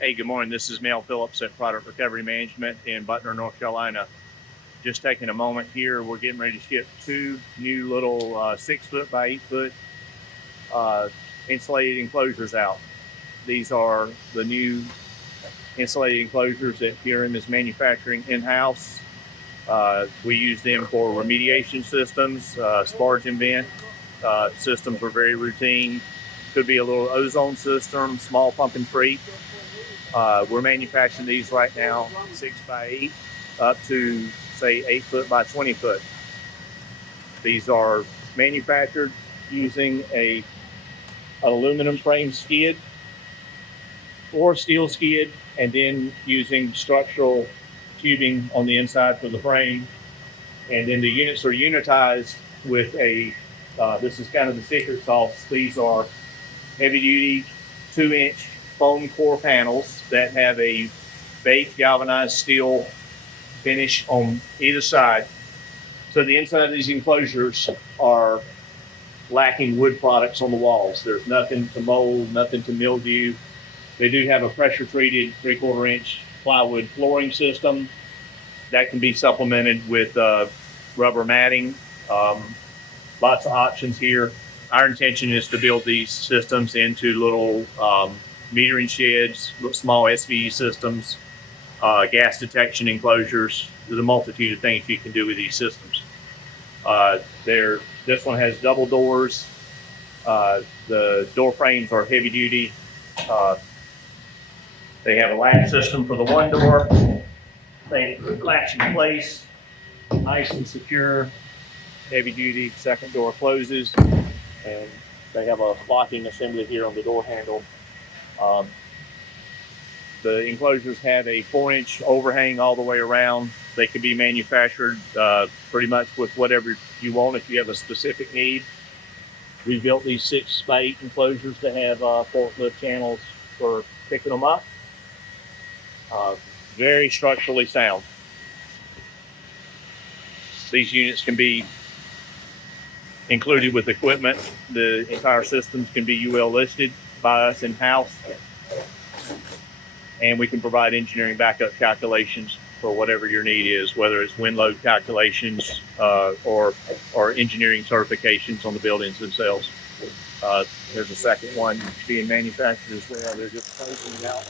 Hey, good morning. This is Mel Phillips at Product Recovery Management in Butner, North Carolina. Just taking a moment here. We're getting ready to ship two new little 6 foot by 8 foot insulated enclosures out. These are the new insulated enclosures that PRM is manufacturing in-house. We use them for remediation systems, sparge and vent systems are very routine. Could be a little ozone system, small pump and treat. We're manufacturing these right now 6 by 8 up to say 8 foot by 20 foot. These are manufactured using an aluminum frame skid or steel skid, and then using structural tubing on the inside for the frame. And then the units are unitized with this is kind of the secret sauce. These are heavy duty 2-inch foam core panels that have a baked galvanized steel finish on either side. So the inside of these enclosures are lacking wood products on the walls. There's nothing to mold, nothing to mildew. They do have a pressure treated 3/4 inch plywood flooring system that can be supplemented with rubber matting. Lots of options here. Our intention is to build these systems into little metering sheds, small SVE systems, gas detection enclosures. There's a multitude of things you can do with these systems. This one has double doors. The door frames are heavy duty. They have a latch system for the one door. They latch in place, nice and secure. Heavy duty. Second door closes, and they have a locking assembly here on the door handle. The enclosures have a 4-inch overhang all the way around. They can be manufactured pretty much with whatever you want if you have a specific need. We built these 6 by 8 enclosures to have forklift channels for picking them up. Very structurally sound. These units can be included with equipment. The entire systems can be UL listed by us in-house, and we can provide engineering backup calculations for whatever your need is, whether it's wind load calculations or engineering certifications on the buildings themselves. There's a second one being manufactured as well. They're just closing it out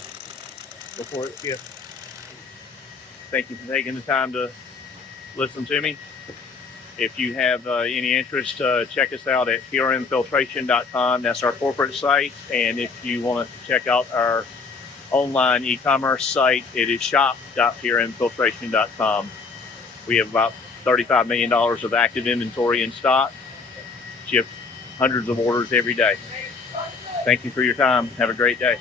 before it's shipped. Thank you for taking the time to listen to me. If you have any interest, check us out at prmfiltration.com. That's our corporate site. And if you want to check out our online e-commerce site, it is shop.prmfiltration.com. We have about $35 million of active inventory in stock. Ship hundreds of orders every day. Thank you for your time. Have a great day.